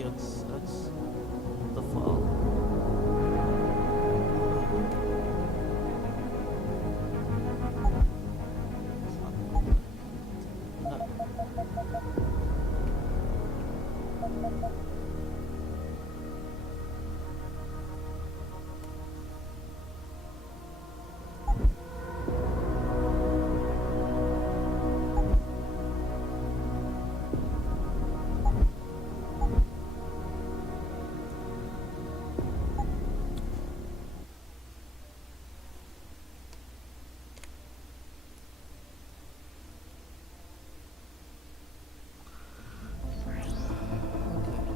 Deys Ex. The Fall.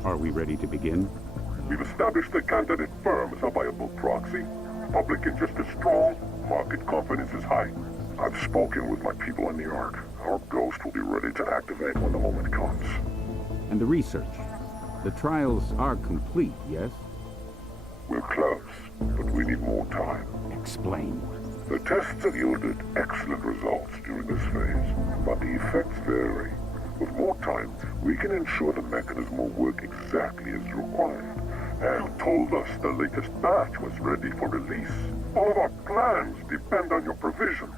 Are we ready to begin? We've established the candidate firm as a viable proxy. Public interest is strong. Market confidence is high. I've spoken with my people in New York. Our ghost will be ready to activate when the moment comes. And the research? The trials are complete, yes? We're close, but we need more time. Explain. The tests have yielded excellent results during this phase, but the effects vary. With more time, we can ensure the mechanism will work exactly as required. And told us the latest batch was ready for release. All of our plans depend on your provision.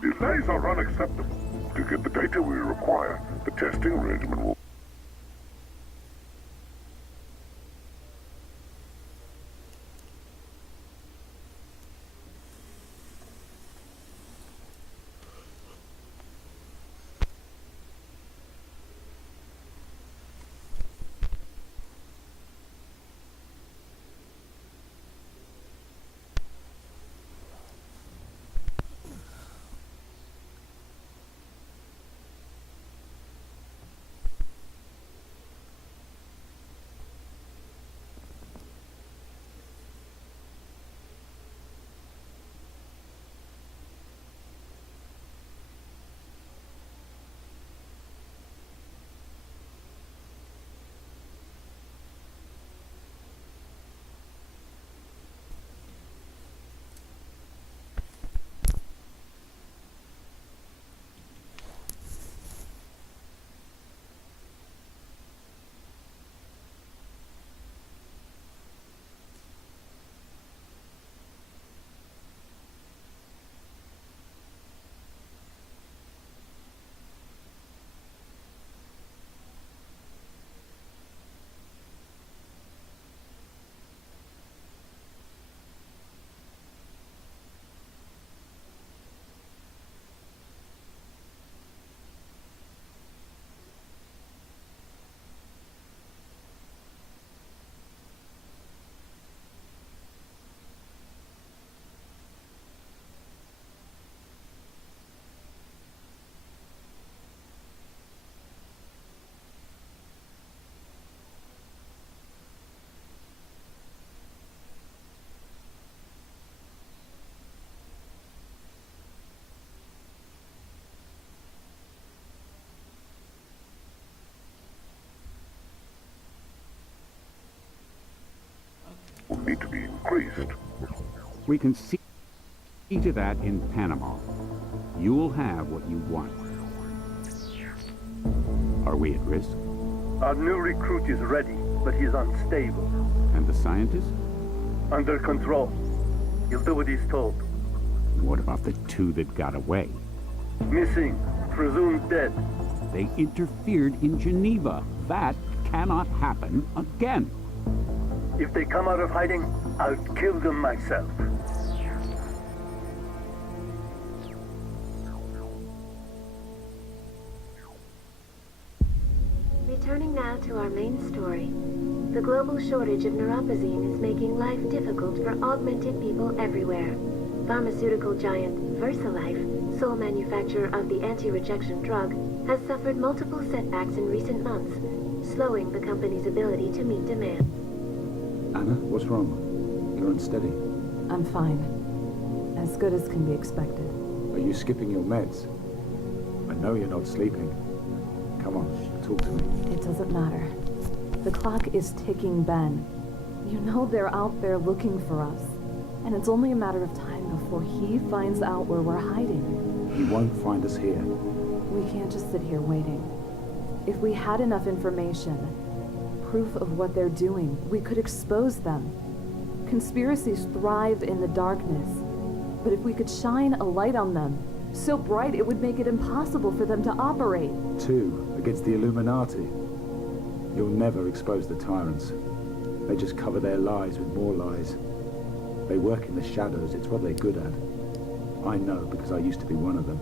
Delays are unacceptable. To get the data we require, the testing regimen will... will need to be increased. We can see to that in Panama. You'll have what you want. Are we at risk? Our new recruit is ready, but he's unstable. And the scientist? Under control. He'll do what he's told. What about the two that got away? Missing. Presumed dead. They interfered in Geneva. That cannot happen again. If they come out of hiding, I'll kill them myself. Returning now to our main story. The global shortage of neuropozyne is making life difficult for augmented people everywhere. Pharmaceutical giant VersaLife, sole manufacturer of the anti-rejection drug, has suffered multiple setbacks in recent months, slowing the company's ability to meet demand. Anna, what's wrong? You're unsteady. I'm fine. As good as can be expected. Are you skipping your meds? I know you're not sleeping. Come on, talk to me. It doesn't matter. The clock is ticking, Ben. You know they're out there looking for us. And it's only a matter of time before he finds out where we're hiding. He won't find us here. We can't just sit here waiting. If we had enough information, proof of what they're doing, we could expose them. Conspiracies thrive in the darkness, but if we could shine a light on them, so bright it would make it impossible for them to operate. 2 against the Illuminati. You'll never expose the tyrants. They just cover their lies with more lies. They work in the shadows, it's what they're good at. I know because I used to be one of them.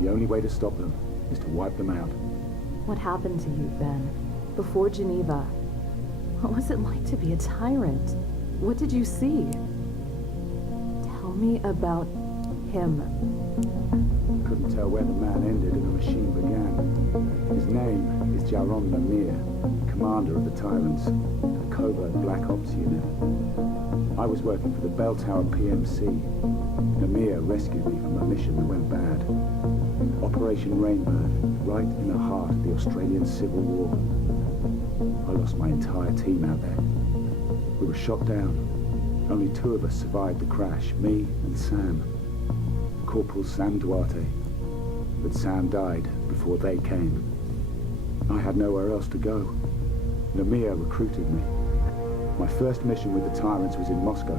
The only way to stop them is to wipe them out. What happened to you, Ben? Before Geneva? What was it like to be a tyrant? What did you see? Tell me about him. Couldn't tell where the man ended and the machine began. His name is Jaron Lemire, commander of the Tyrants, a covert Black Ops unit. I was working for the Bell Tower PMC. Lemire rescued me from a mission that went bad. Operation Rainbird, right in the heart of the Australian Civil War. I lost my entire team out there. We were shot down. Only 2 of us survived the crash, me and Sam. Corporal Sam Duarte. But Sam died before they came. I had nowhere else to go. Lemire recruited me. My first mission with the Tyrants was in Moscow.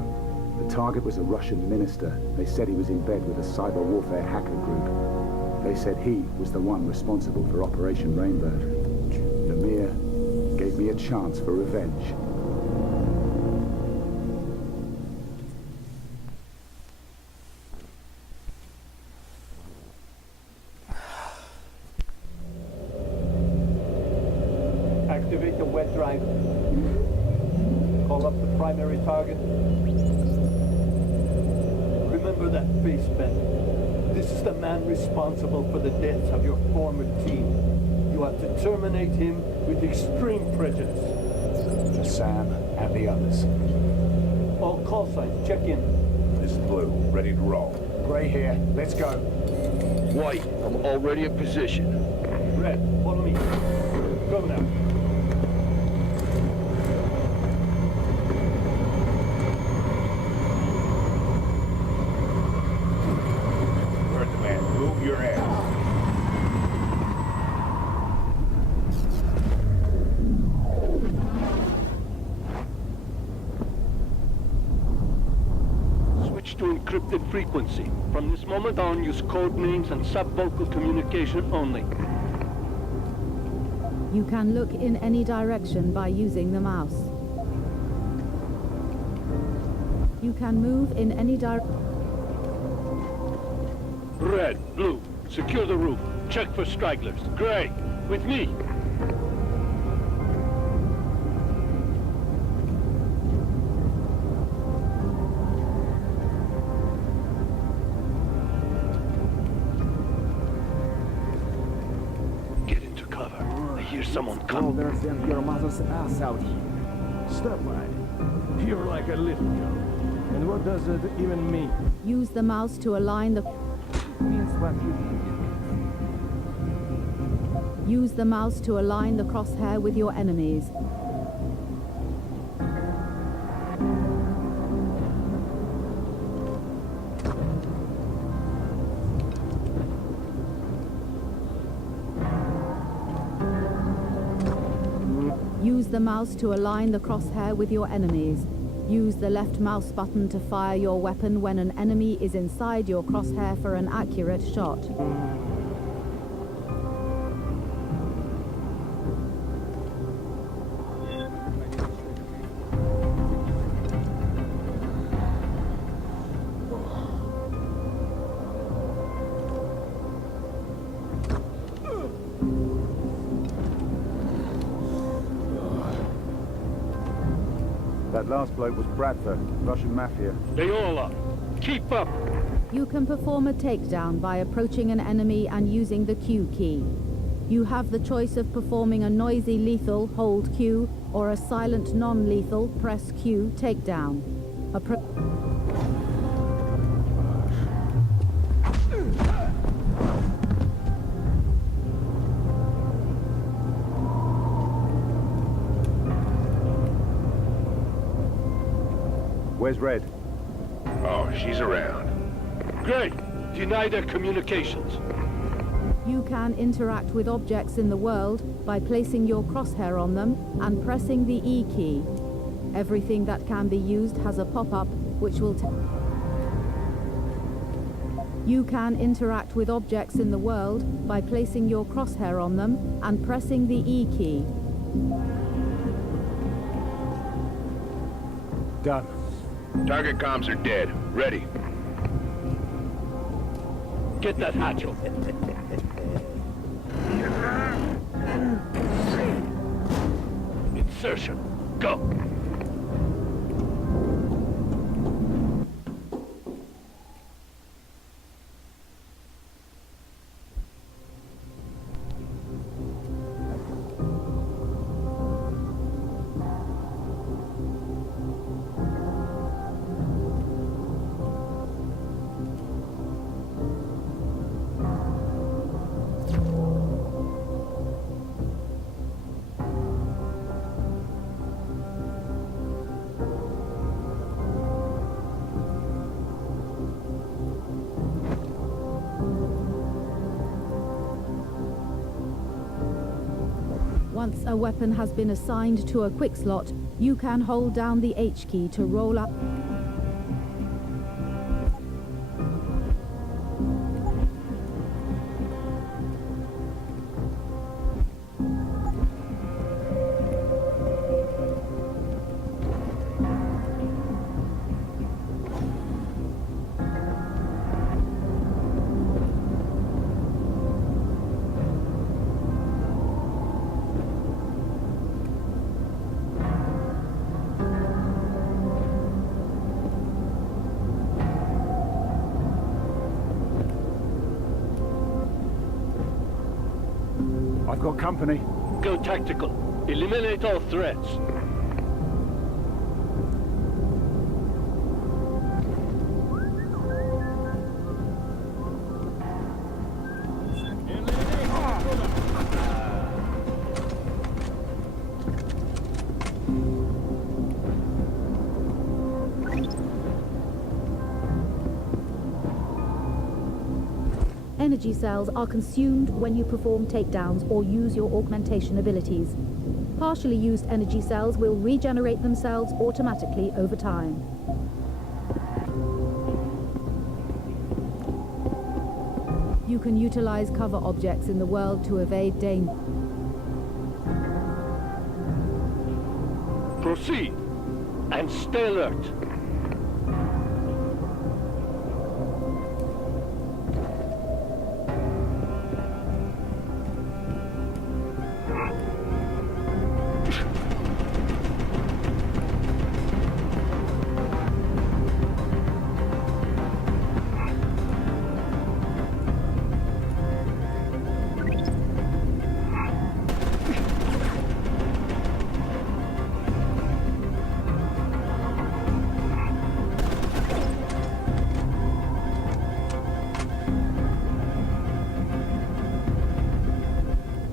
The target was a Russian minister. They said he was in bed with a cyber warfare hacker group. They said he was the one responsible for Operation Rainbird. Lemire gave me a chance for revenge. Activate the wet drive. Call up the primary target. Remember that face, Ben. This is the man responsible for the deaths of your former team. You have to terminate him with extreme prejudice. Sam and the others. All call signs, check in. This is Blue, ready to roll. Gray here. Let's go. White, I'm already in position. Red, follow me. Go now. Heard the man. Move your ass. Switch to encrypted frequency. From this moment on, use code names and sub-vocal communication only. You can look in any direction by using the mouse. You can move in any direction. Red, blue, secure the roof. Check for stragglers. Gray, with me. Get into cover. I hear someone coming. Older than your mother's ass out here. Stop by. You're like a little girl. And what does it even mean? Use the mouse to align the... Means what you Use the mouse to align the crosshair with your enemies. Use the mouse to align the crosshair with your enemies. Use the left mouse button to fire your weapon when an enemy is inside your crosshair for an accurate shot. That last bloke was Bradford, Russian mafia. They all are. Keep up. You can perform a takedown by approaching an enemy and using the Q key. You have the choice of performing a noisy lethal, hold Q, or a silent non-lethal, press Q, takedown. Where's Red? Oh, she's around. Gray, deny their communications. You can interact with objects in the world by placing your crosshair on them and pressing the E key. Everything that can be used has a pop-up which will You can interact with objects in the world by placing your crosshair on them and pressing the E key. Done. Target comms are dead. Ready. Get that hatch open. Insertion. Go. Once a weapon has been assigned to a quick slot, you can hold down the H key to roll up. I've got company. Go tactical. Eliminate all threats. Energy cells are consumed when you perform takedowns or use your augmentation abilities. Partially used energy cells will regenerate themselves automatically over time. You can utilize cover objects in the world to evade danger. Proceed. And stay alert.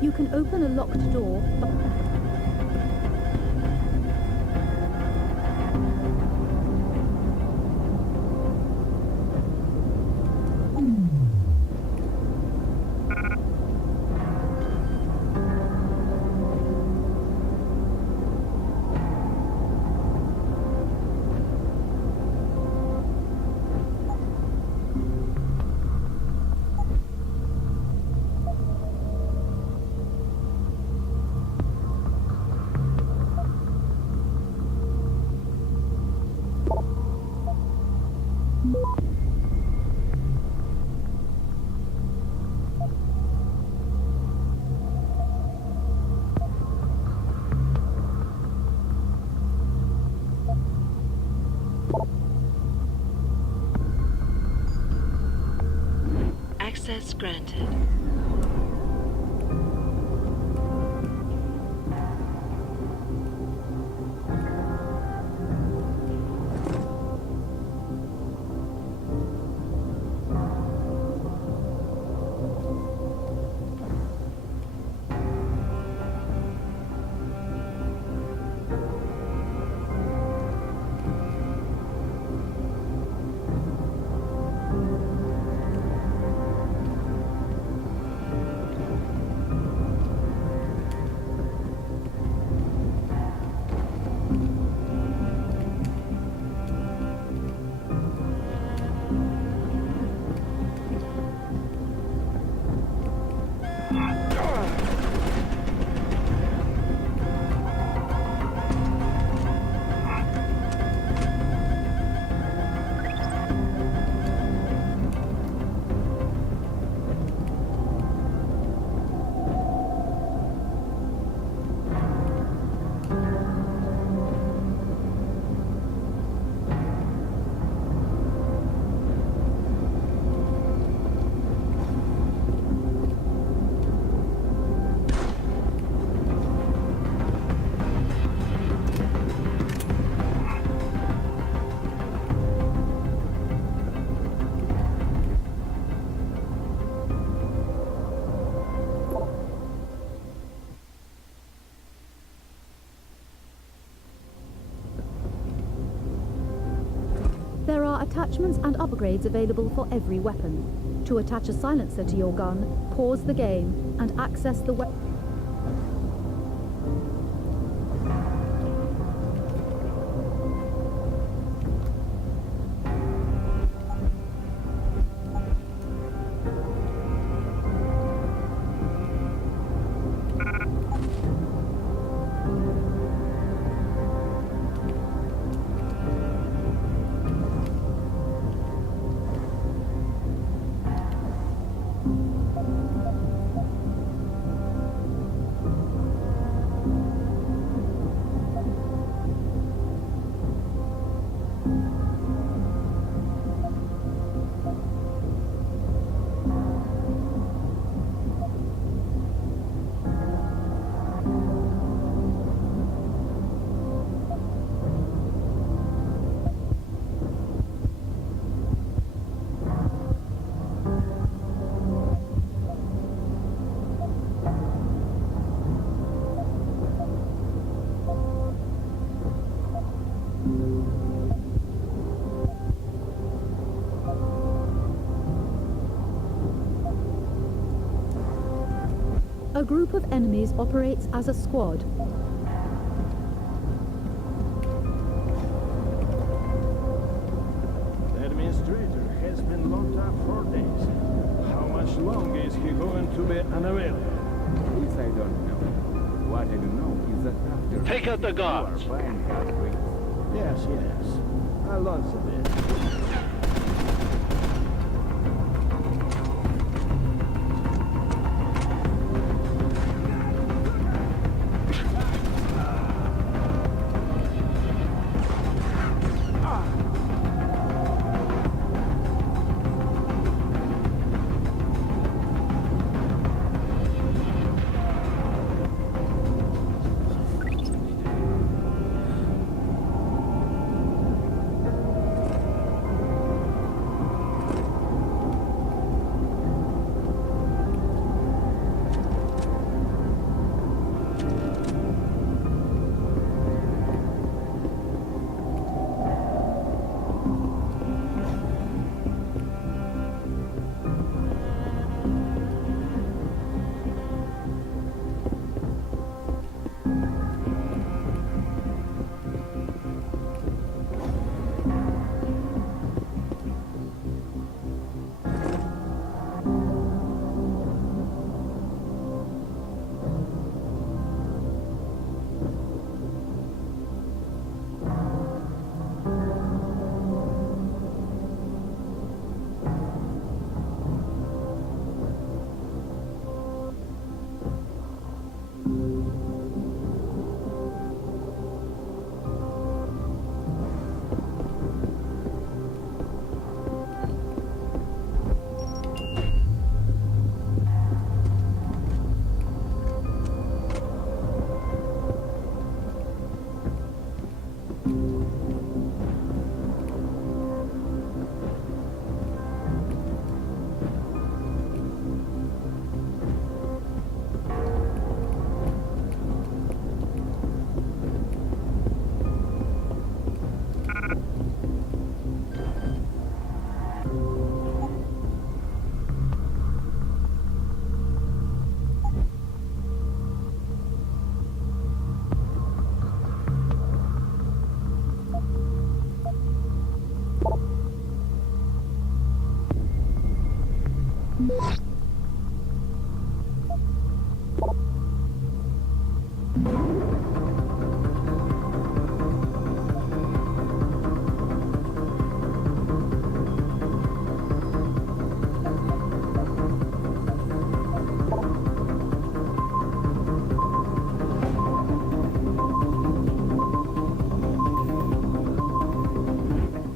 You can open a locked door, but Access granted. are attachments and upgrades available for every weapon. To attach a silencer to your gun, pause the game and access the weapon. A group of enemies operates as a squad. The administrator has been locked up for days. How much longer is he going to be unavailable? This I don't know. What I do know is that after... Take out the guards! You are buying half-breeds. Yes. I'll answer this.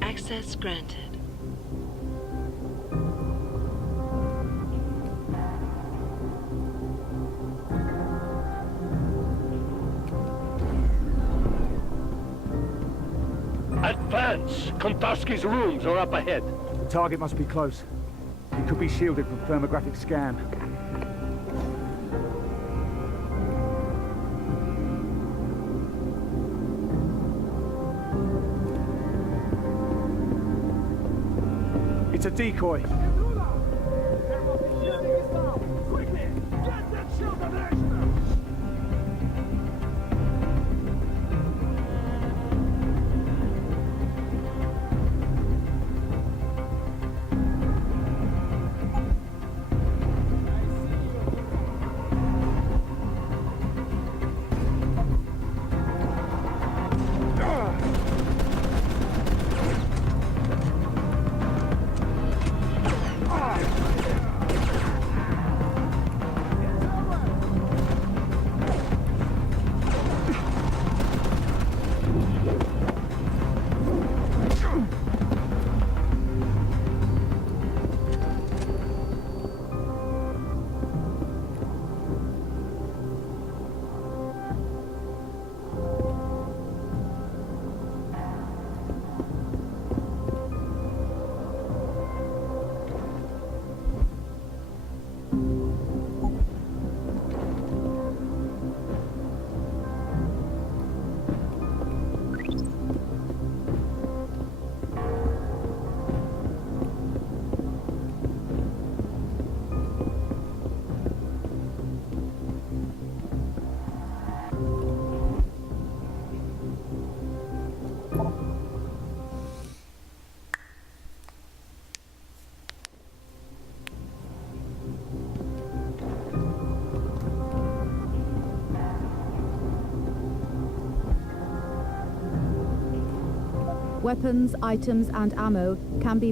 Access granted. Advance! Kontarski's rooms are up ahead. The target must be close. He could be shielded from thermographic scan. a decoy. Weapons, items, and ammo can be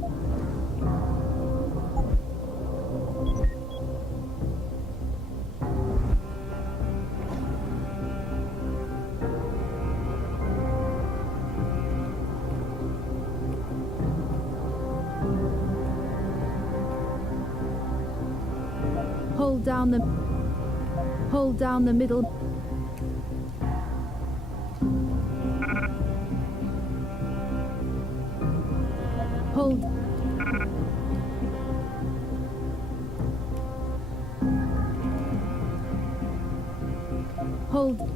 hold down the middle. Hold. Hold.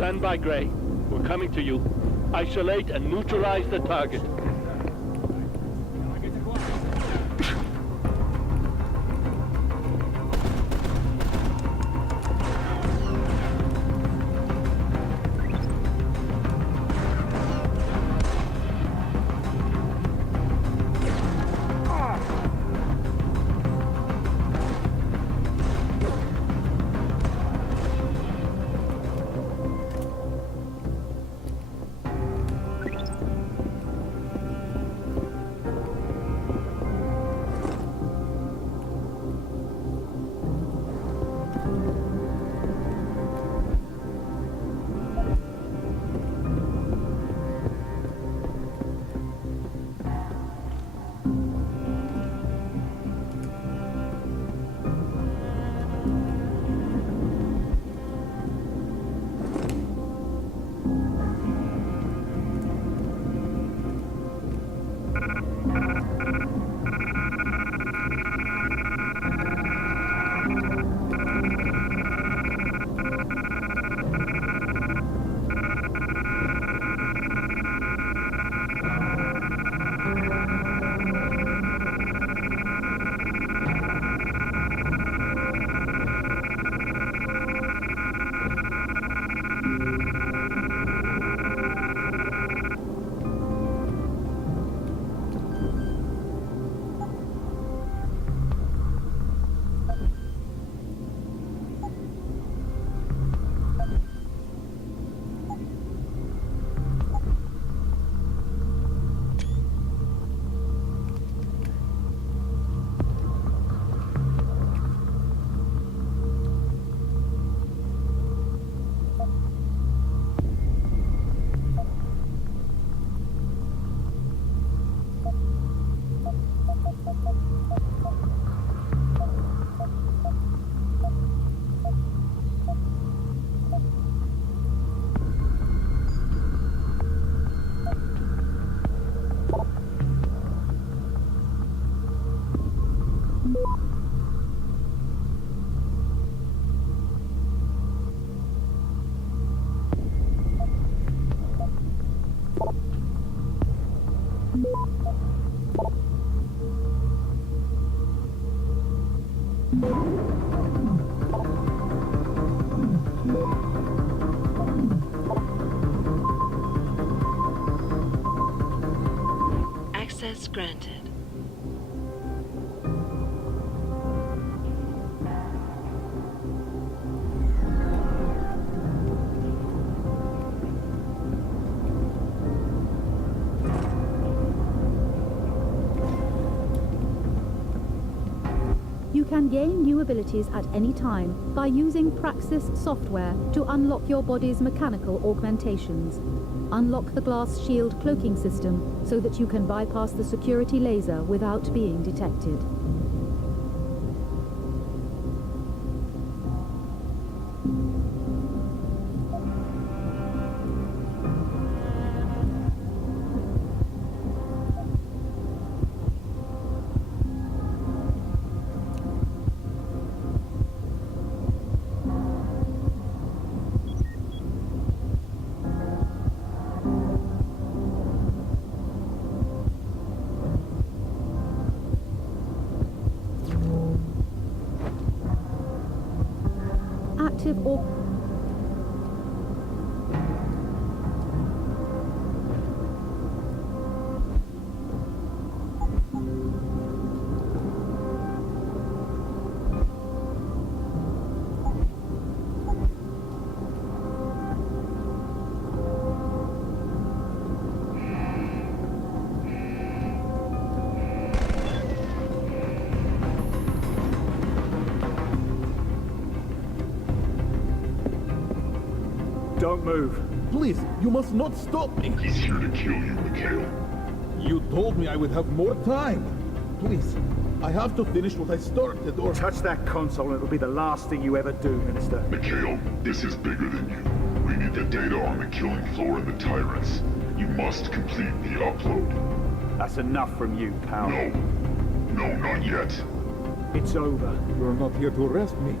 Stand by, Gray. We're coming to you. Isolate and neutralize the target. Access granted. You can gain new abilities at any time by using Praxis software to unlock your body's mechanical augmentations. Unlock the glass shield cloaking system so that you can bypass the security laser without being detected. Active or Don't move. Please, you must not stop me. He's here to kill you, Mikhail. You told me I would have more time. Please, I have to finish what I started, or... Touch that console and it'll be the last thing you ever do, Minister. Mikhail, this is bigger than you. We need the data on the killing floor and the tyrants. You must complete the upload. That's enough from you, pal. No. No, not yet. It's over. You're not here to arrest me.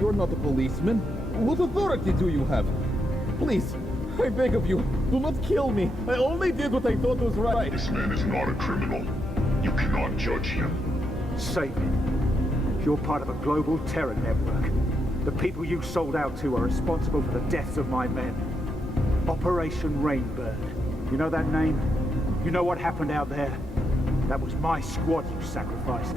You're not a policeman. What authority do you have? Please, I beg of you, do not kill me. I only did what I thought was right. This man is not a criminal. You cannot judge him. Save him. You're part of a global terror network. The people you sold out to are responsible for the deaths of my men. Operation Rainbird. You know that name? You know what happened out there? That was my squad you sacrificed.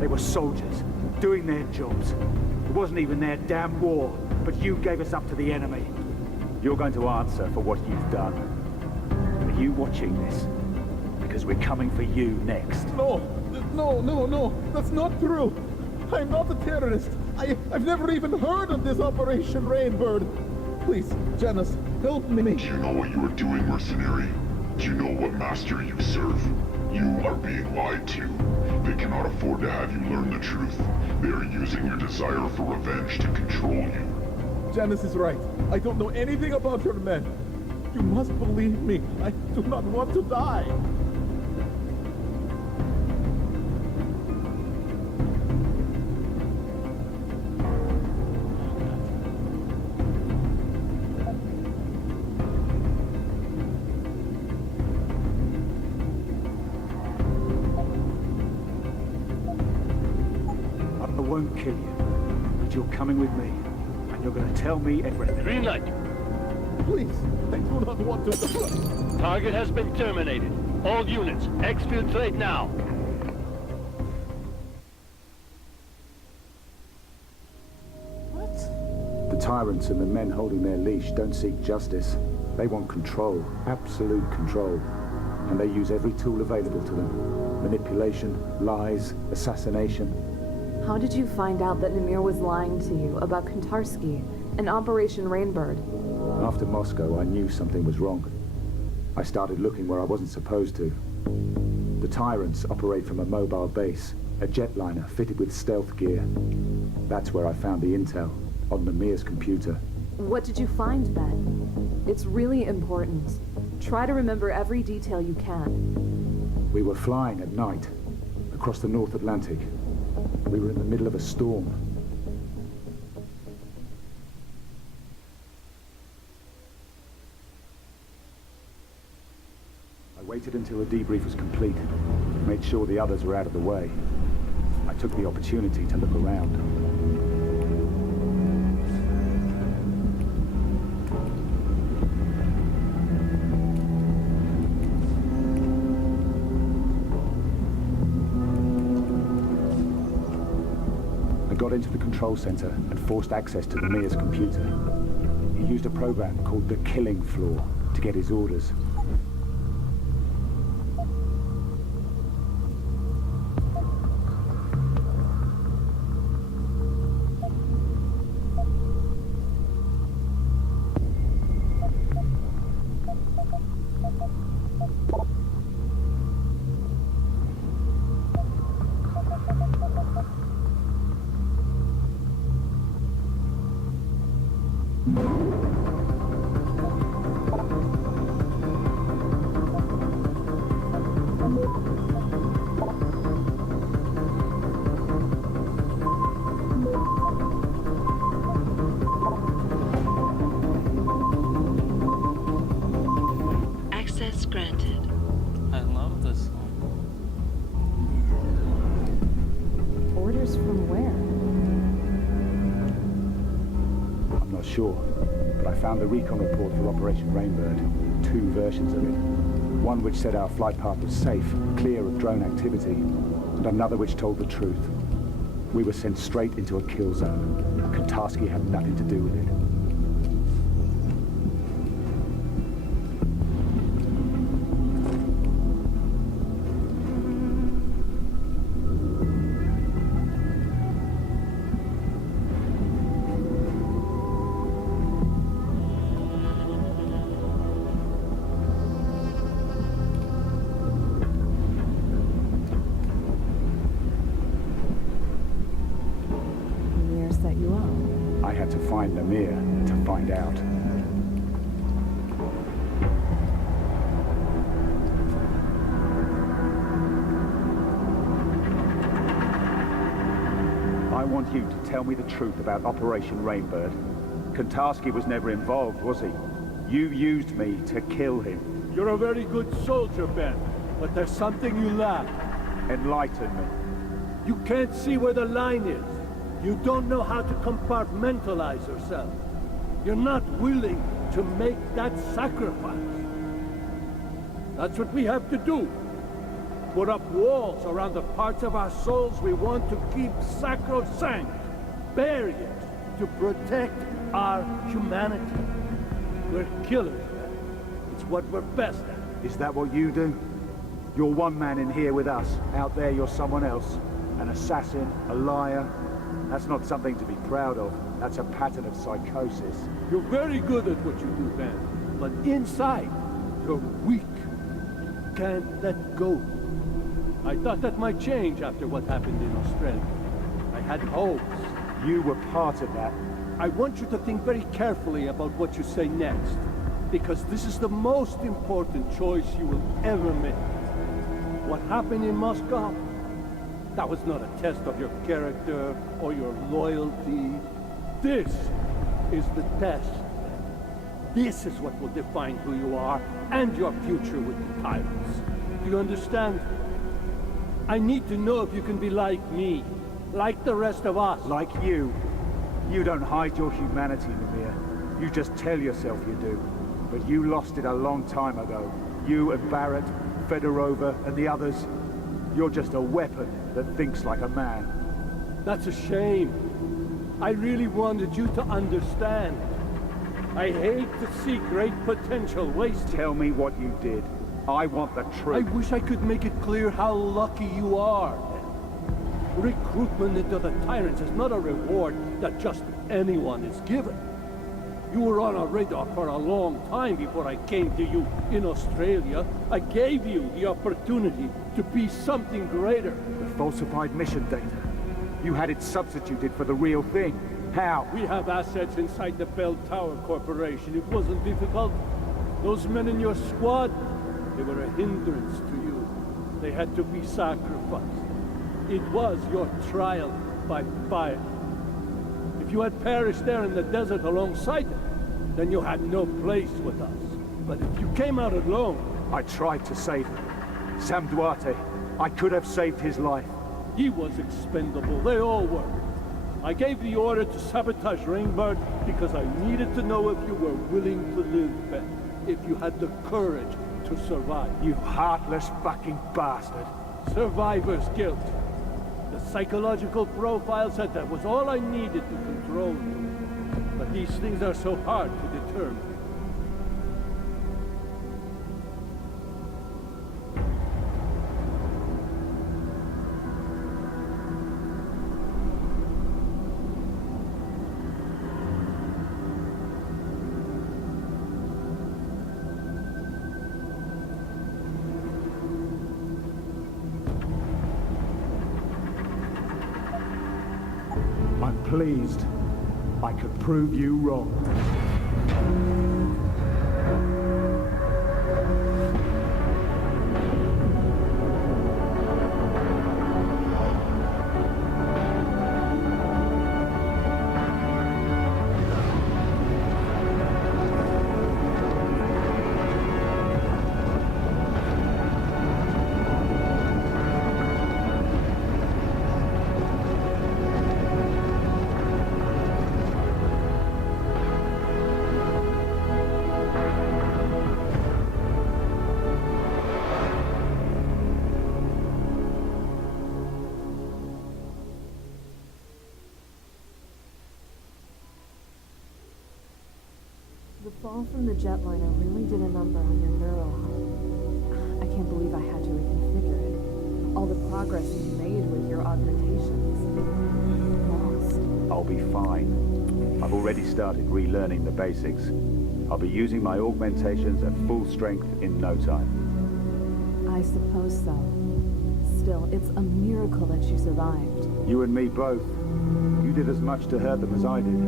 They were soldiers, doing their jobs. It wasn't even their damn war, but you gave us up to the enemy. You're going to answer for what you've done. Are you watching this? Because we're coming for you next. No, that's not true. I'm not a terrorist. I've never even heard of this Operation Rainbird. Please, Janice, help me. Do you know what you are doing, mercenary? Do you know what master you serve? You are being lied to. They cannot afford to have you learn the truth. They are using your desire for revenge to control you. Janice is right. I don't know anything about your men. You must believe me. I do not want to die. I won't kill you, but you're coming with me. You're gonna tell me everything. Green light. Please, I do not want to... Target has been terminated. All units, exfiltrate now. What? The tyrants and the men holding their leash don't seek justice. They want control, absolute control. And they use every tool available to them. Manipulation, lies, assassination. How did you find out that Namir was lying to you about Kantarsky and Operation Rainbird? After Moscow, I knew something was wrong. I started looking where I wasn't supposed to. The tyrants operate from a mobile base, a jetliner fitted with stealth gear. That's where I found the intel, on Namir's computer. What did you find, Ben? It's really important. Try to remember every detail you can. We were flying at night, across the North Atlantic. We were in the middle of a storm. I Waited until the debrief was complete. Made sure the others were out of the way. I took the opportunity to look around. I got into the control center and forced access to the Mir's computer. He used a program called the Killing Floor to get his orders. Access granted. I love this song. Orders from where? I'm not sure, but I found the recon report for Operation Rainbird. 2 versions of it. One which said our flight path was safe, clear of drone activity, and another which told the truth. We were sent straight into a kill zone. Katarsky had nothing to do with it. Mir set you up. I had to find Namir to find out. I want you to tell me the truth about Operation Rainbird. Katarsky was never involved, was he? You used me to kill him. You're a very good soldier, Ben, but there's something you lack. Enlighten me. You can't see where the line is. You don't know how to compartmentalize yourself. You're not willing to make that sacrifice. That's what we have to do. Put up walls around the parts of our souls we want to keep sacrosanct. Bury it to protect our humanity. We're killers, man. It's what we're best at. Is that what you do? You're one man in here with us. Out there you're someone else. An assassin, a liar. That's not something to be proud of. That's a pattern of psychosis. You're very good at what you do, Ben. But inside, you're weak. Can't let go. I thought that might change after what happened in Australia. I had hopes. You were part of that. I want you to think very carefully about what you say next. Because this is the most important choice you will ever make. What happened in Moscow? That was not a test of your character or your loyalty. This is the test. This is what will define who you are and your future with the tyrants. Do you understand? I need to know if you can be like me, like the rest of us. Like you. You don't hide your humanity, Namir. You just tell yourself you do. But you lost it a long time ago. You and Barrett, Fedorova, and the others. You're just a weapon that thinks like a man. That's a shame. I really wanted you to understand. I hate to see great potential wasted. Tell me what you did. I want the I truth. wish I could make it clear how lucky you are. Recruitment into the Tyrants is not a reward that just anyone is given. You were on our radar for a long time before I came to you in Australia. I gave you the opportunity to be something greater. The falsified mission data. You had it substituted for the real thing. How? We have assets inside the Bell Tower Corporation. It wasn't difficult. Those men in your squad, they were a hindrance to you. They had to be sacrificed. It was your trial by fire. If you had perished there in the desert alongside them, then you had no place with us. But if you came out alone, I tried to save him. Sam Duarte, I could have saved his life. He was expendable. They all were. I gave the order to sabotage Rainbird because I needed to know if you were willing to live, Ben. If you had the courage to survive. You heartless fucking bastard. Survivor's guilt. The psychological profile said that was all I needed to control you. But these things are so hard to determine. I'm pleased. I could prove you wrong. The fall from the jetliner really did a number on your neuro hub. I can't believe I had to reconfigure it. All the progress you made with your augmentations. Lost. I'll be fine. I've already started relearning the basics. I'll be using my augmentations at full strength in no time. I suppose so. Still, it's a miracle that you survived. You and me both. You did as much to hurt them as I did,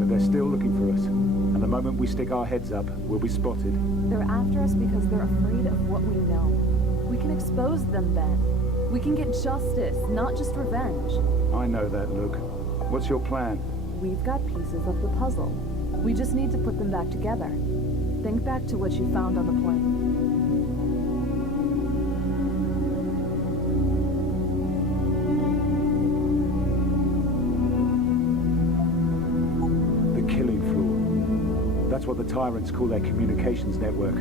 but they're still looking for us. And the moment we stick our heads up, we'll be spotted. They're after us because they're afraid of what we know. We can expose them, Ben. We can get justice, not just revenge. I know that, Luke. What's your plan? We've got pieces of the puzzle. We just need to put them back together. Think back to what you found on the plane. That's what the Tyrants call their communications network.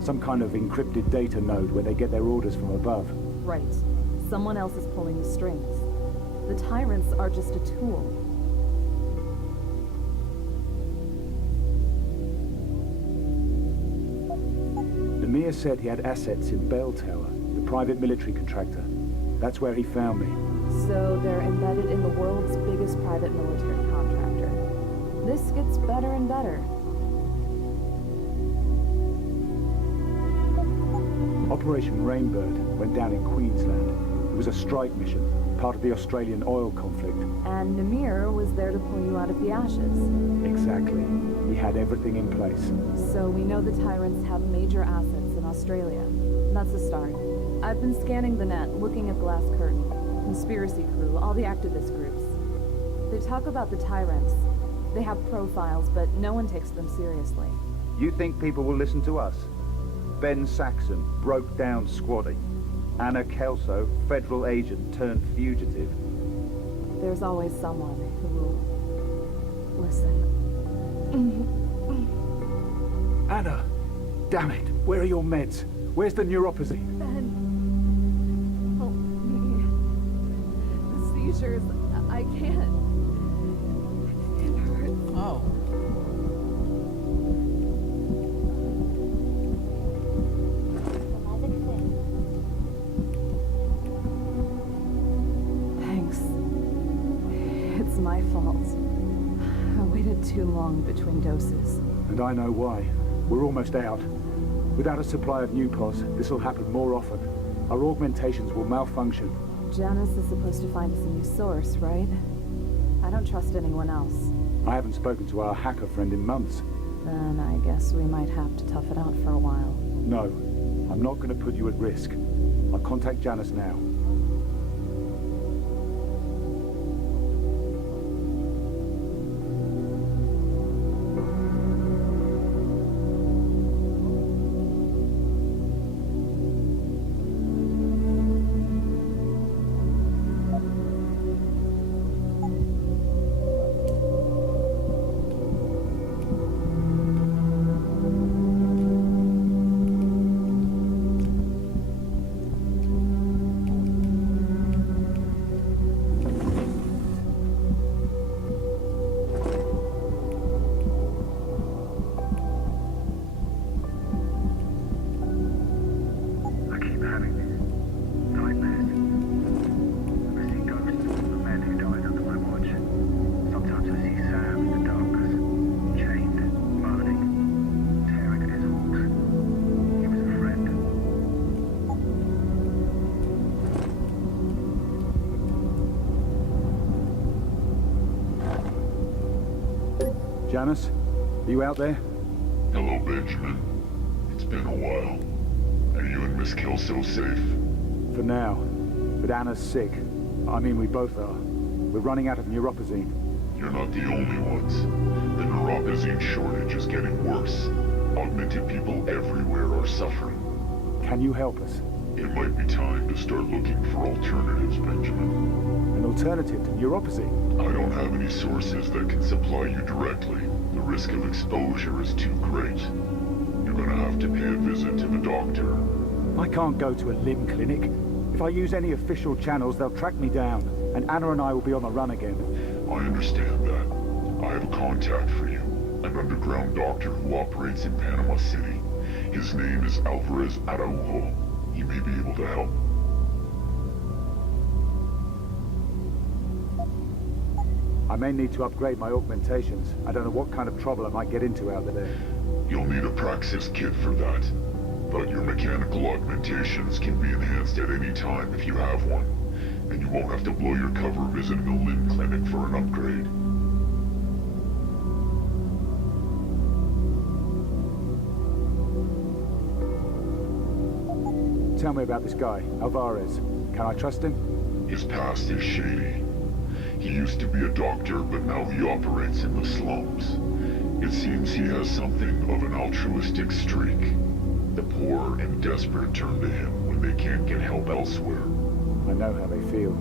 Some kind of encrypted data node where they get their orders from above. Right. Someone else is pulling the strings. The Tyrants are just a tool. Namir said he had assets in Bell Tower, the private military contractor. That's where he found me. So they're embedded in the world's biggest private military contractor. This gets better and better. Operation Rainbird went down in Queensland. It was a strike mission, part of the Australian oil conflict. And Namir was there to pull you out of the ashes. Exactly. He had everything in place. So we know the Tyrants have major assets in Australia. That's a start. I've been scanning the net, looking at Glass Curtain, Conspiracy Crew, all the activist groups. They talk about the Tyrants. They have profiles, but no one takes them seriously. You think people will listen to us? Ben Saxon, broke down squatting. Anna Kelso, federal agent turned fugitive. There's always someone who will listen. Anna! Damn it! Where are your meds? Where's the neuropathy? Ben! Help me. The seizures. I can't. It hurts. Oh. It's my fault. I waited too long between doses. And I know why. We're almost out. Without a supply of new pods, this will happen more often. Our augmentations will malfunction. Janice is supposed to find us a new source, right? I don't trust anyone else. I haven't spoken to our hacker friend in months. Then I guess we might have to tough it out for a while. No. I'm not going to put you at risk. I'll contact Janice now. Janus? Are you out there? Hello, Benjamin. It's been a while. Are you and Miss Kelso safe? For now. But Anna's sick. I mean, we both are. We're running out of neuropazine. You're not the only ones. The neuropazine shortage is getting worse. Augmented people everywhere are suffering. Can you help us? It might be time to start looking for alternatives, Benjamin. An alternative to neuropazine? I don't have any sources that can supply you directly. The risk of exposure is too great. You're gonna have to pay a visit to the doctor. I can't go to a limb clinic. If I use any official channels, they'll track me down, and Anna and I will be on the run again. I understand that. I have a contact for you. An underground doctor who operates in Panama City. His name is Alvarez Araujo. He may be able to help. I may need to upgrade my augmentations. I don't know what kind of trouble I might get into out there. You'll need a Praxis kit for that. But your mechanical augmentations can be enhanced at any time if you have one. And you won't have to blow your cover visiting a limb clinic for an upgrade. Tell me about this guy, Alvarez. Can I trust him? His past is shady. He used to be a doctor, but now he operates in the slums. It seems he has something of an altruistic streak. The poor and desperate turn to him when they can't get help elsewhere. I know how they feel.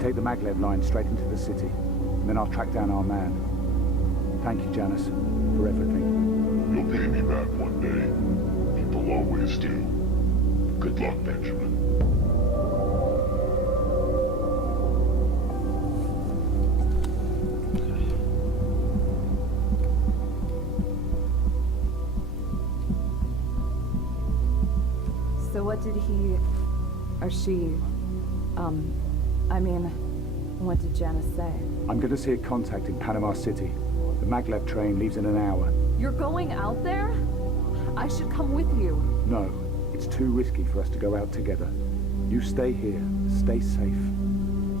Take the maglev line straight into the city, and then I'll track down our man. Thank you, Janus, for everything. You'll pay me back one day. People always do. Good luck, Benjamin. So what did he... or she... I mean, what did Janus say? I'm going to see a contact in Panama City. The maglev train leaves in an hour. You're going out there? I should come with you. No, it's too risky for us to go out together. You stay here. Stay safe.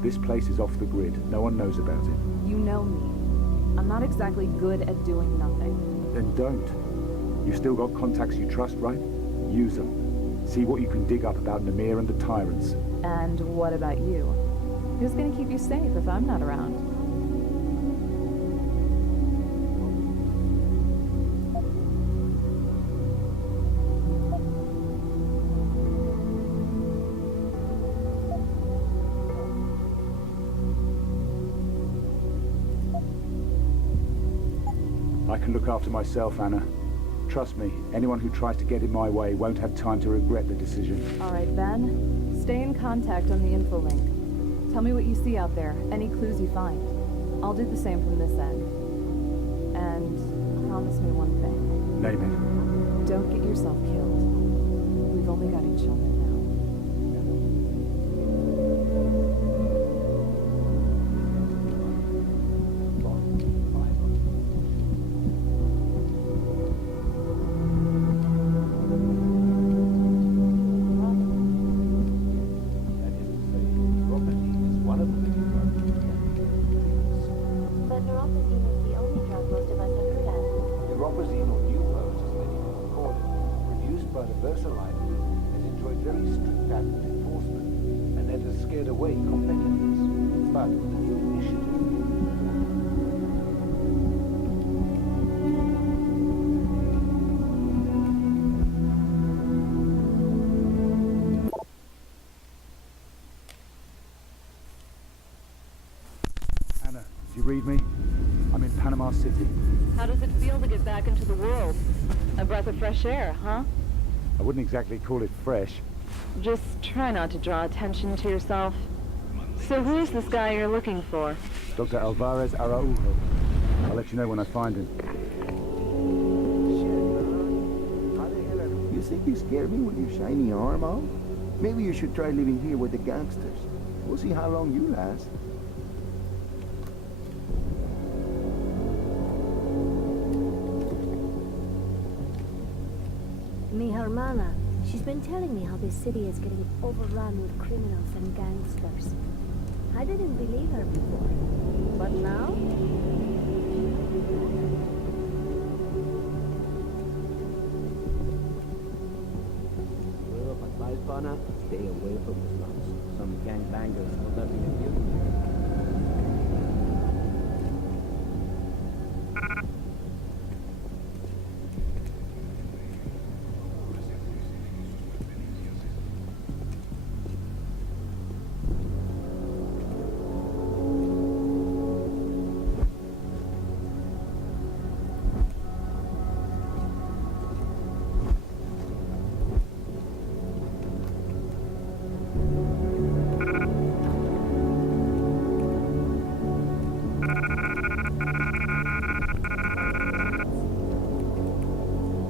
This place is off the grid. No one knows about it. You know me. I'm not exactly good at doing nothing. Then don't. You've still got contacts you trust, right? Use them. See what you can dig up about Namir and the tyrants. And what about you? Who's gonna keep you safe if I'm not around? I can look after myself, Anna. Trust me, anyone who tries to get in my way won't have time to regret the decision. All right, Ben. Stay in contact on the info link. Tell me what you see out there, any clues you find. I'll do the same from this end. And promise me one thing. Name it. Don't get yourself killed. We've only got each other now. But neuropozyne is the only drug most of us have heard of. Neuropozyne, or Newpose as many people call it, produced by the VersaLife Group, has enjoyed very strict patent enforcement, and that has scared away competitors. But the new initiative... Anna, did you read me? I'm in Panama City. How does it feel to get back into the world? A breath of fresh air, huh? I wouldn't exactly call it fresh. Just try not to draw attention to yourself. So who's this guy you're looking for? Dr. Alvarez Araujo. I'll let you know when I find him. You think you scare me with your shiny arm out? Maybe you should try living here with the gangsters. We'll see how long you last. Mi hermana. She's been telling me how this city is getting overrun with criminals and gangsters. I didn't believe her before. But now? Well, but life, Anna, stay away from the slums. Some gangbangers will let me abuse you.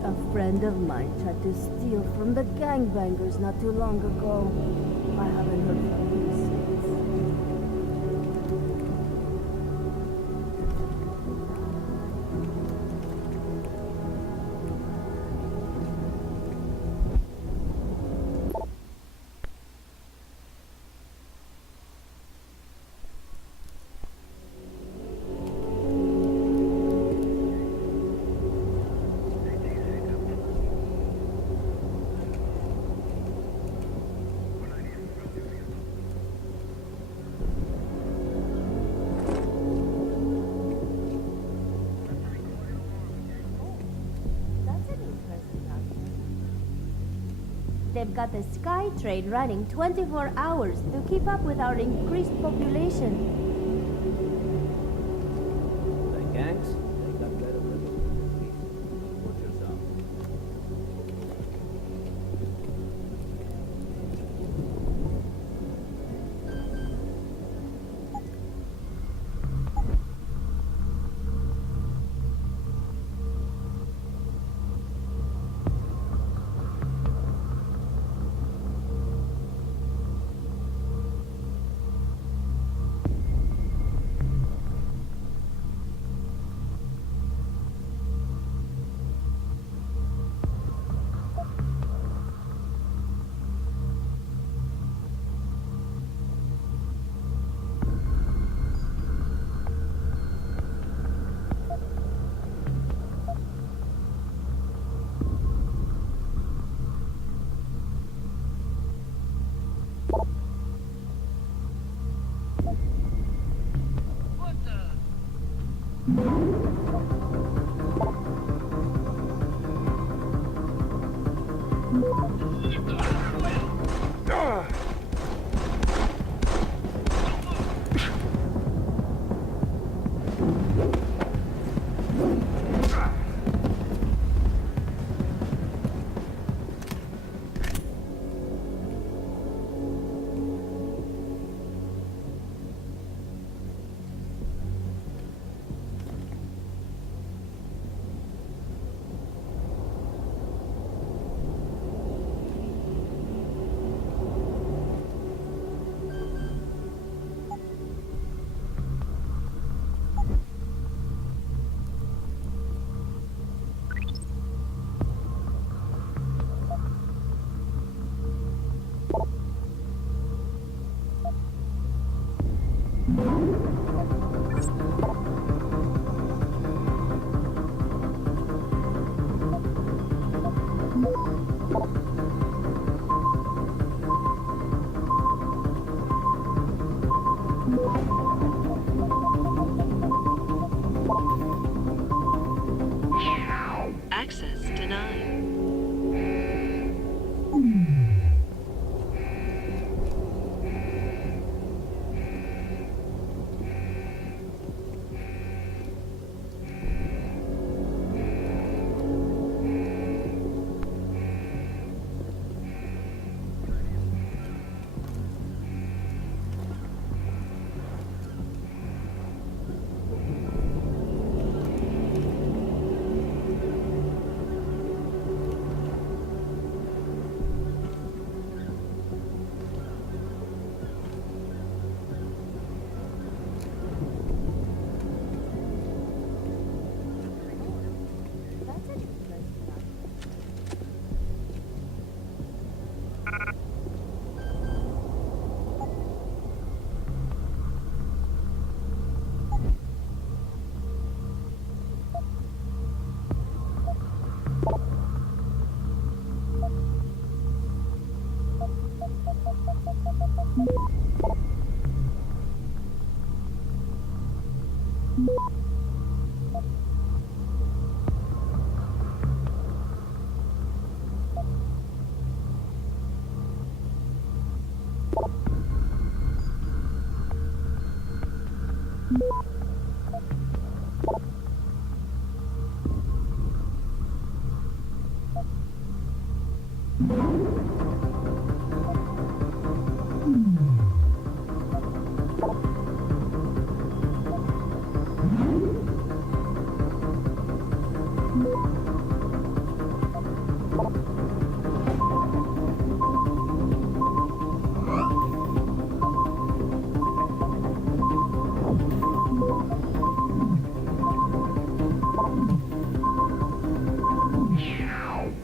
A friend of mine tried to steal from the gangbangers not too long ago. I haven't heard from him since. They've got the Sky Trade running 24 hours to keep up with our increased population. The gangs, they got better living than the police. Watch yourself.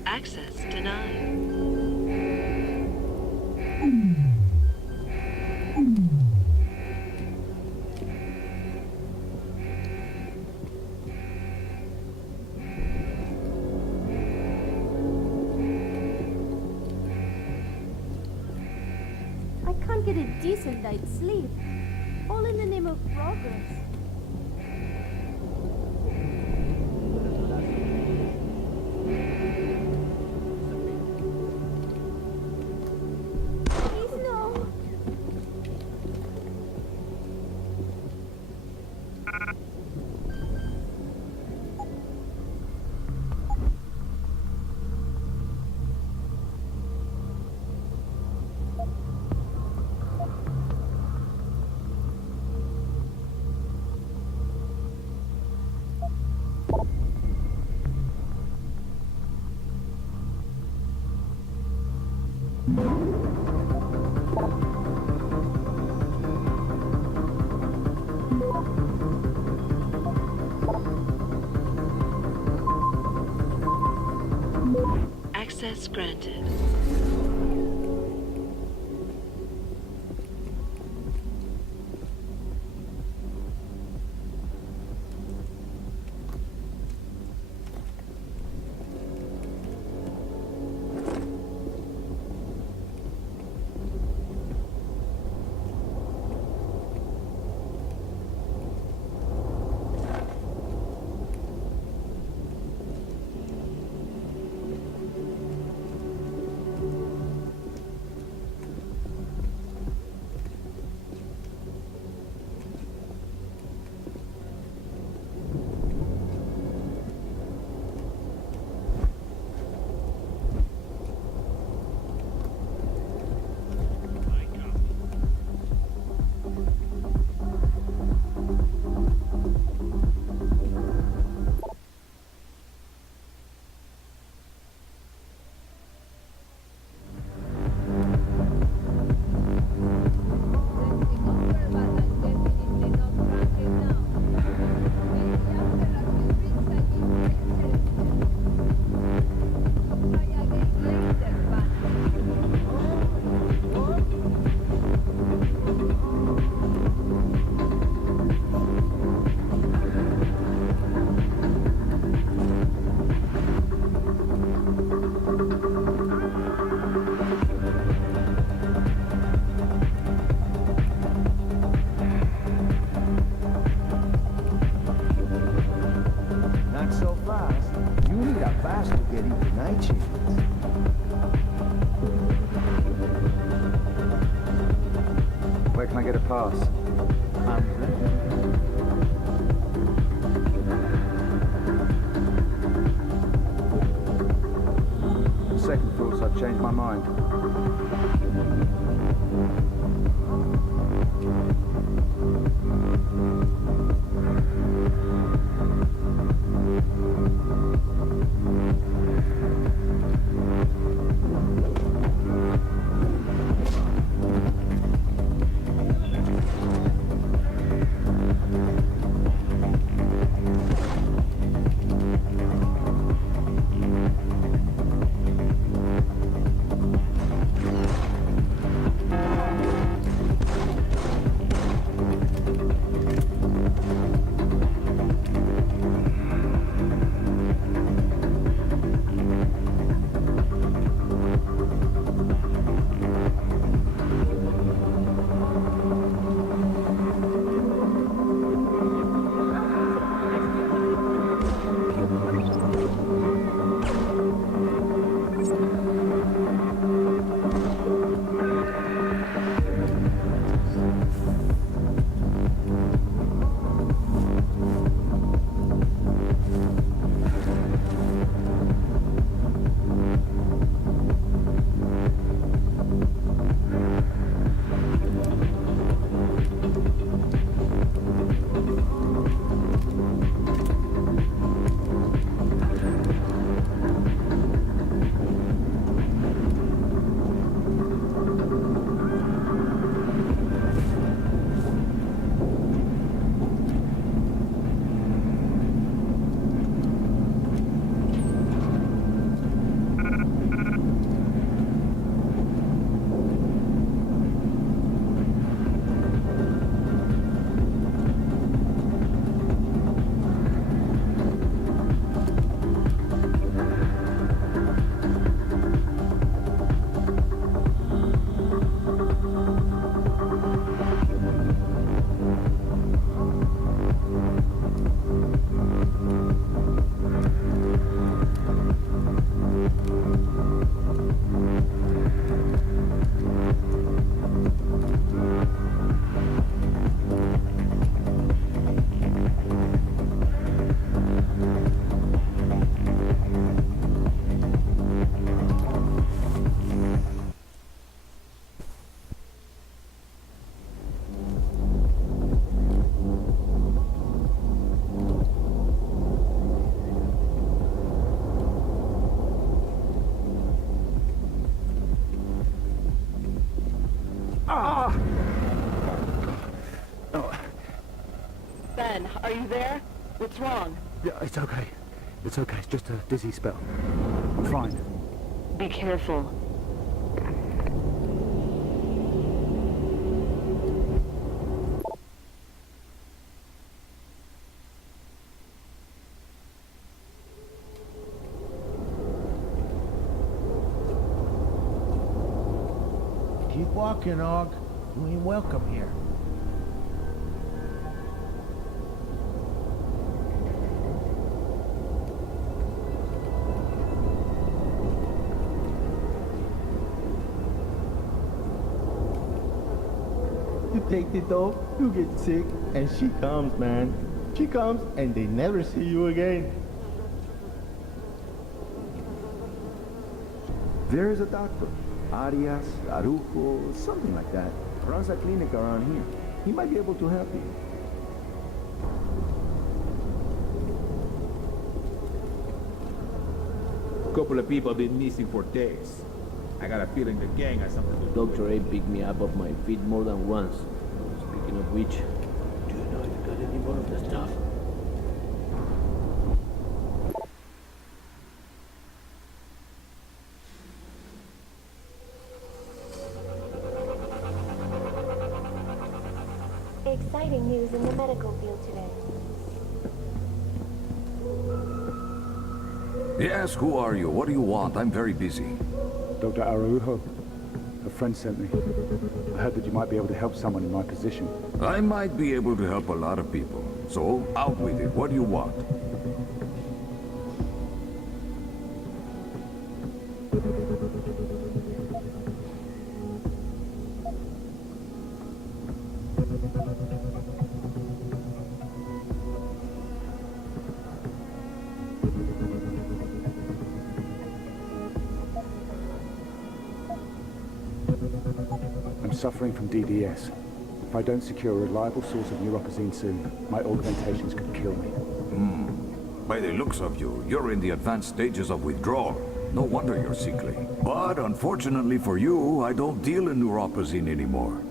Access denied. I can't get a decent night's sleep. All in the name of progress. Please, no. Access granted. Not so fast. You need a pass to get into night shift. Where can I get a pass? Second thoughts, I've changed my mind. Are you there? What's wrong? Yeah, it's okay. It's okay. It's just a dizzy spell. I'm fine. Be careful. Keep walking, Og. You ain't welcome here. You take the dope, you get sick, and she comes, man. She comes, and they never see you again. There is a doctor, Arias, Arujo, something like that. Runs a clinic around here. He might be able to help you. A couple of people have been missing for days. I got a feeling the gang has something to do with Dr. A picked me up off my feet more than once. Speaking of which, do you know if you got any more of the stuff? Exciting news in the medical field today. Yes, who are you? What do you want? I'm very busy. Dr. Araujo. A friend sent me. I heard that you might be able to help someone in my position. I might be able to help a lot of people. So, out with it. What do you want? I'm suffering from DDS. If I don't secure a reliable source of neuropozyne soon, my augmentations could kill me. By the looks of you, you're in the advanced stages of withdrawal. No wonder you're sickly. But unfortunately for you, I don't deal in neuropozyne anymore.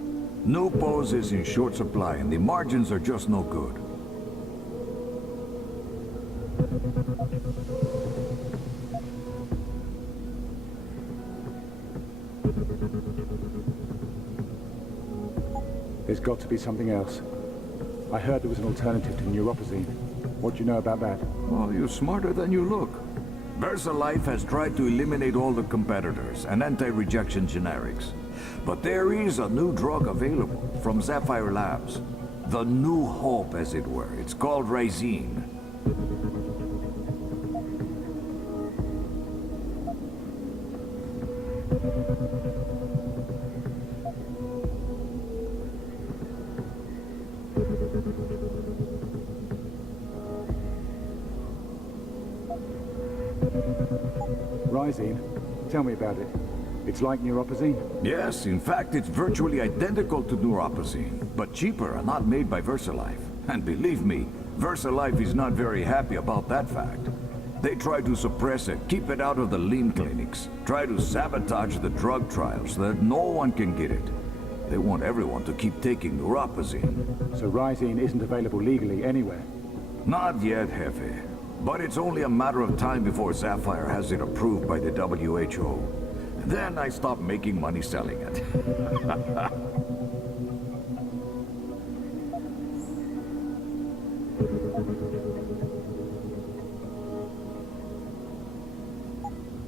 Nupos is in short supply and the margins are just no good. There's got to be something else. I heard there was an alternative to neuropozyne. What do you know about that? Well, you're smarter than you look. VersaLife has tried to eliminate all the competitors and anti-rejection generics. But there is a new drug available from Sapphire Labs. The new hope, as it were. It's called Rysine. Rysine? Tell me about it. It's like neuropozyne? Yes, in fact, it's virtually identical to neuropozyne, but cheaper and not made by VersaLife. And believe me, VersaLife is not very happy about that fact. They try to suppress it, keep it out of the lean clinics, try to sabotage the drug trials so that no one can get it. They want everyone to keep taking neuropozyne. So Rysine isn't available legally anywhere? Not yet, Jefe. But it's only a matter of time before Sapphire has it approved by the WHO. Then I stop making money selling it.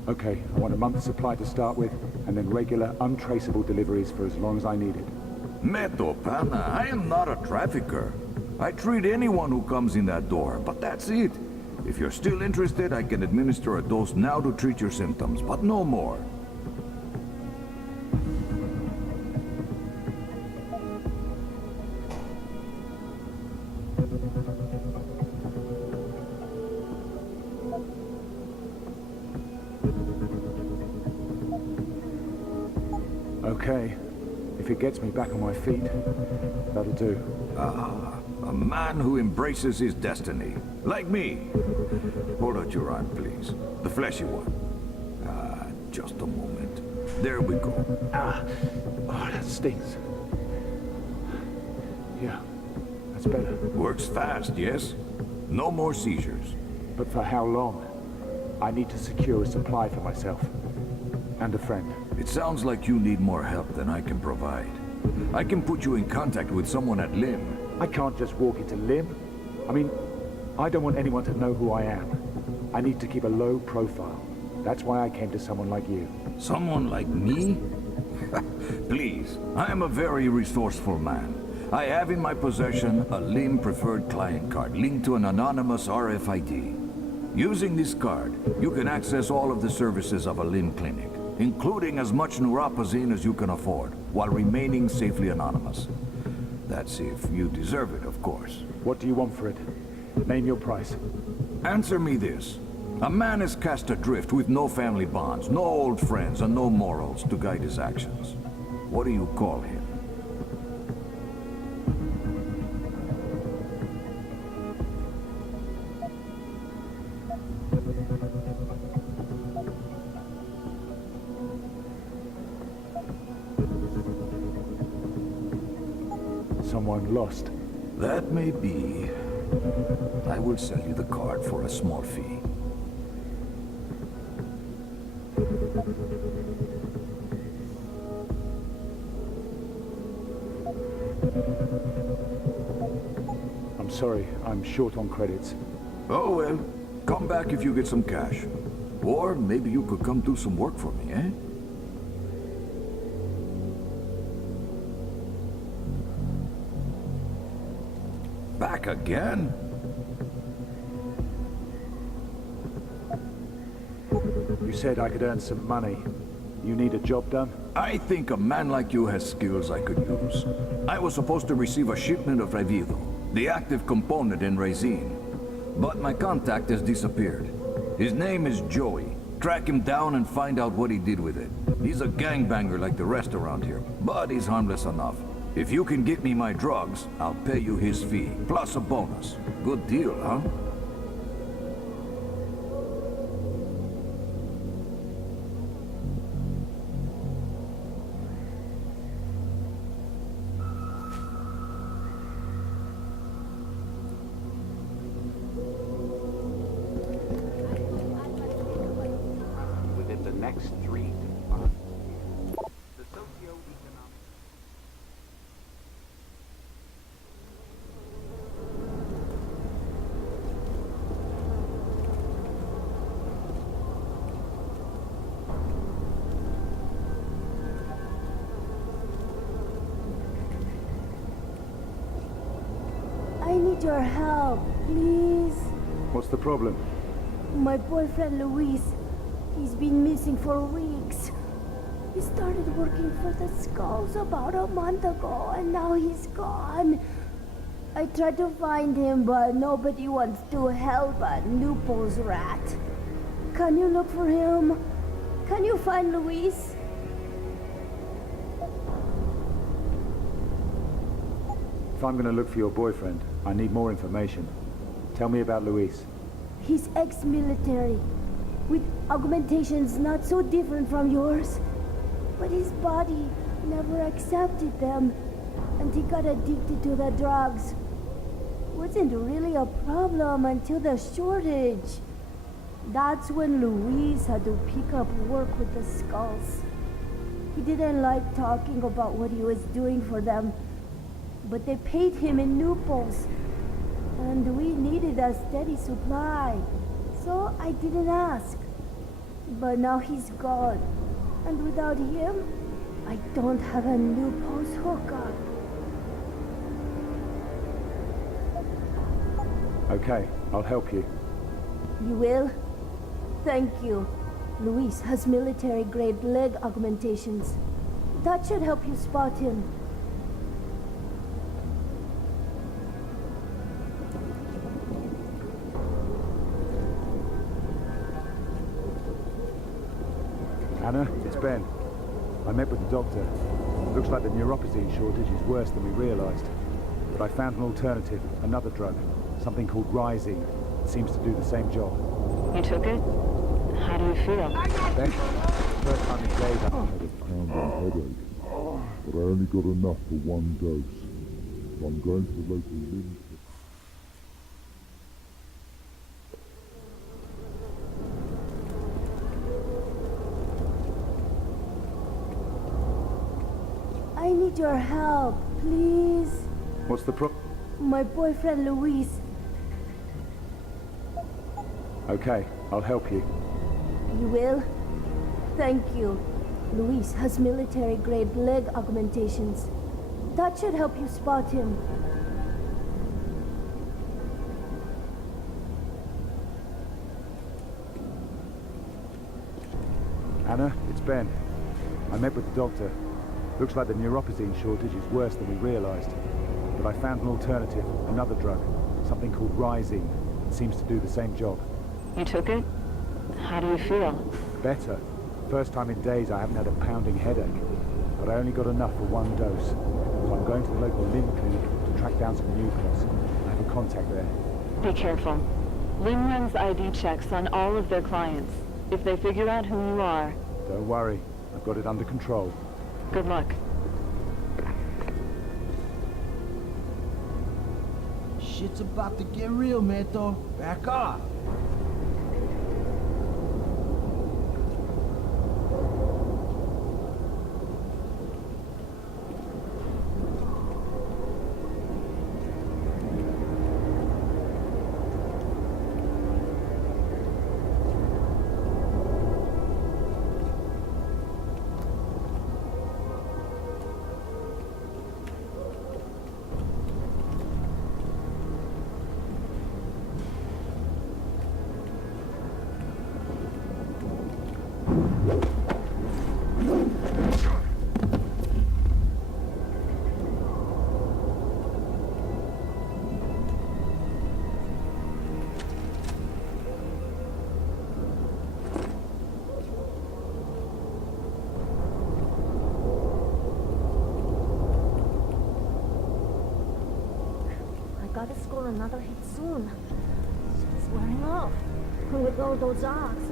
Okay, I want a month's supply to start with, and then regular, untraceable deliveries for as long as I need it. Meto, pana, I am not a trafficker. I treat anyone who comes in that door, but that's it. If you're still interested, I can administer a dose now to treat your symptoms, but no more. Okay. If it gets me back on my feet, that'll do. Ah, a man who embraces his destiny. Like me. Hold out your arm, please. The fleshy one. Ah, just a moment. There we go. Ah, oh, that stings. Yeah, That's better. Works fast, yes? No more seizures. But for how long? I need to secure a supply for myself. And a friend. It sounds like you need more help than I can provide. I can put you in contact with someone at Lim. I can't just walk into Lim. I mean, I don't want anyone to know who I am. I need to keep a low profile. That's why I came to someone like you. Someone like me? Please, I am a very resourceful man. I have in my possession a Lim preferred client card linked to an anonymous RFID. Using this card, you can access all of the services of a Lim clinic, including as much neuropozyne as you can afford, while remaining safely anonymous. That's if you deserve it, of course. What do you want for it? Name your price. Answer me this. A man is cast adrift with no family bonds, no old friends, and no morals to guide his actions. What do you call him? Someone lost. That may be. I will sell you the card for a small fee. I'm sorry, I'm short on credits. Oh well, come back if you get some cash. Or maybe you could come do some work for me, eh? Back again? You said I could earn some money. You need a job done? I think a man like you has skills I could use. I was supposed to receive a shipment of Revido, the active component in Resin. But my contact has disappeared. His name is Joey. Track him down and find out what he did with it. He's a gangbanger like the rest around here, but he's harmless enough. If you can get me my drugs, I'll pay you his fee, plus a bonus. Good deal, huh? Within the next 3 to 5. The socio-economic... I need your help, please. What's the problem? My boyfriend Luis, he's been missing for weeks. He started working for the Skulls about a month ago, and now he's gone. I tried to find him, but nobody wants to help a Nupol's rat. Can you look for him? Can you find Luis? If I'm gonna look for your boyfriend, I need more information. Tell me about Luis. He's ex-military, with augmentations not so different from yours. But his body never accepted them, and he got addicted to the drugs. Wasn't really a problem until the shortage. That's when Luis had to pick up work with the Skulls. He didn't like talking about what he was doing for them, but they paid him in Nupos, and we needed a steady supply, so I didn't ask. But now he's gone, and without him, I don't have a Nupos hookup. Okay, I'll help you. You will? Thank you. Luis has military-grade leg augmentations. That should help you spot him. Anna, it's Ben. I met with the doctor. Looks like the neuropozyne shortage is worse than we realized. But I found an alternative, another drug, something called Rising. It seems to do the same job. You took it? How do you feel? Ben, first time in days I Pounding headache, but I only got enough for one dose. I'm going to the local inn. I need your help, please. What's the problem? My boyfriend Luis. Okay, I'll help you. You will? Thank you. Luis has military-grade leg augmentations. That should help you spot him. Anna, it's Ben. I met with the doctor. Looks like the neuropozyne shortage is worse than we realized. But I found an alternative, another drug, something called Rhizine. It seems to do the same job. You took it? How do you feel? Better. First time in days I haven't had a pounding headache. But I only got enough for one dose. So I'm going to the local limb clinic to track down some Newports. I have a contact there. Be careful. Lim runs ID checks on all of their clients. If they figure out who you are... Don't worry. I've got it under control. Good luck. Shit's about to get real, Meto. Back off. Gotta score another hit soon. It's wearing off. With all those arcs.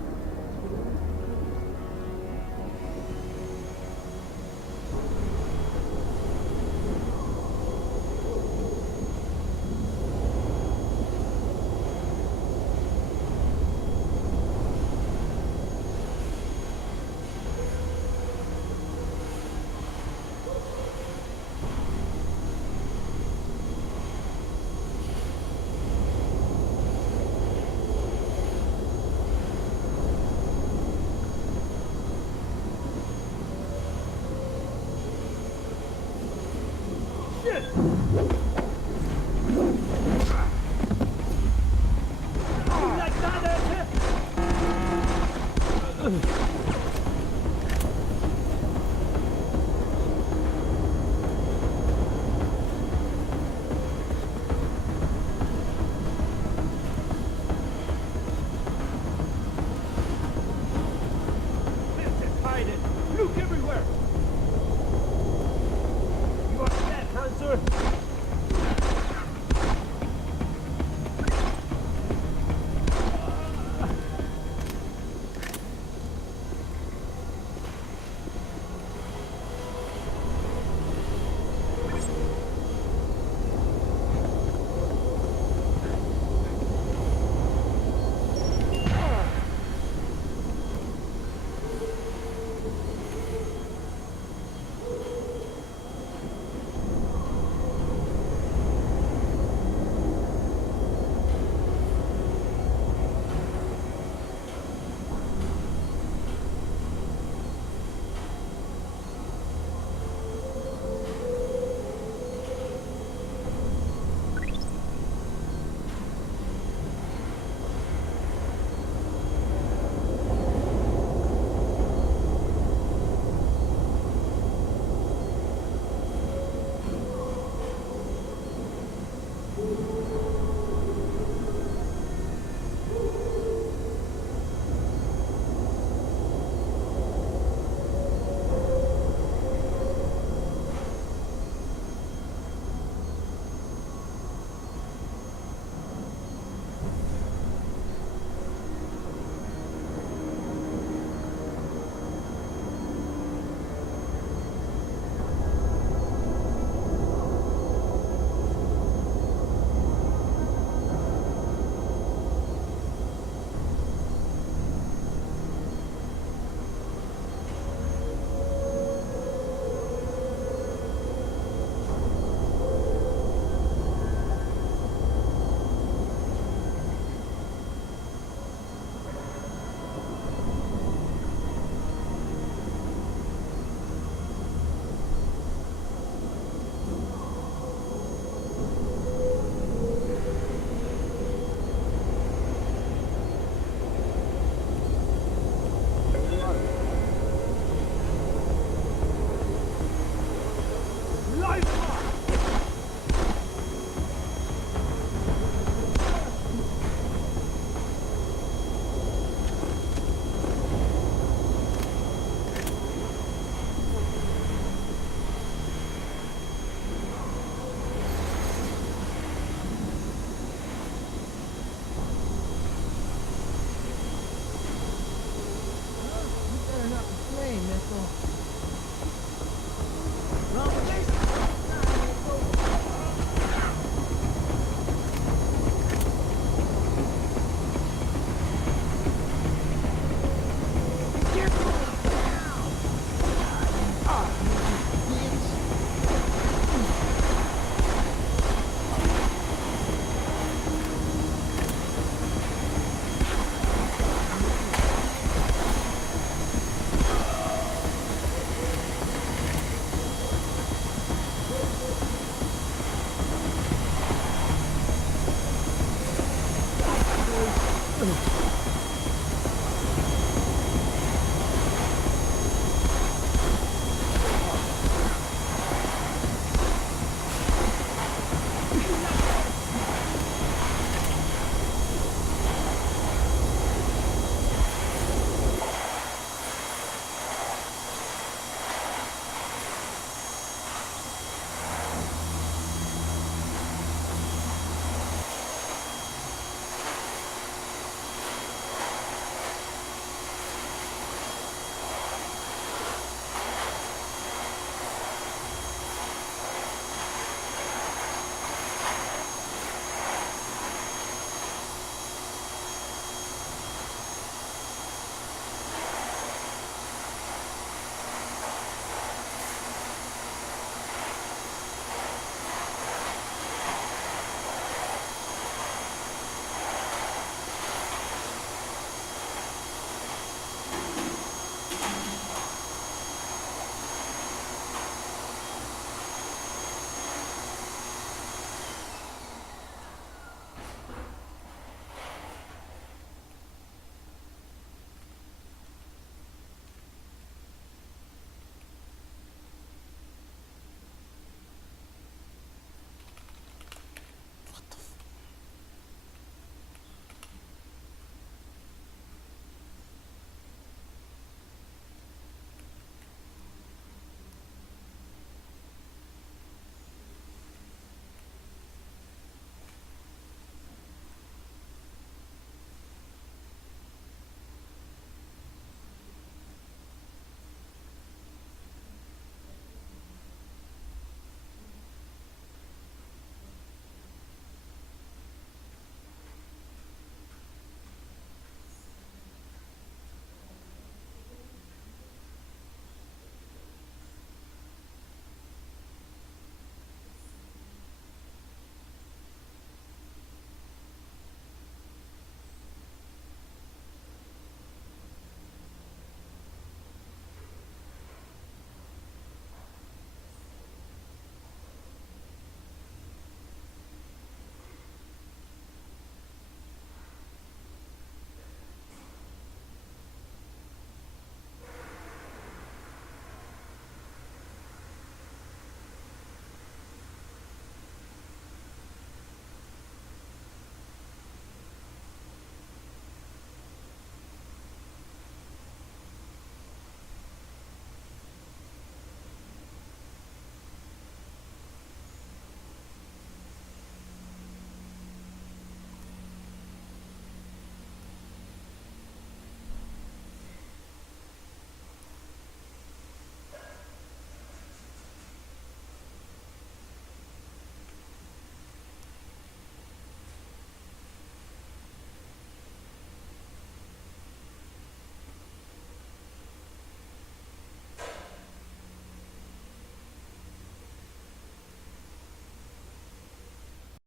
Look everywhere! You are dead, Hanser! Oh.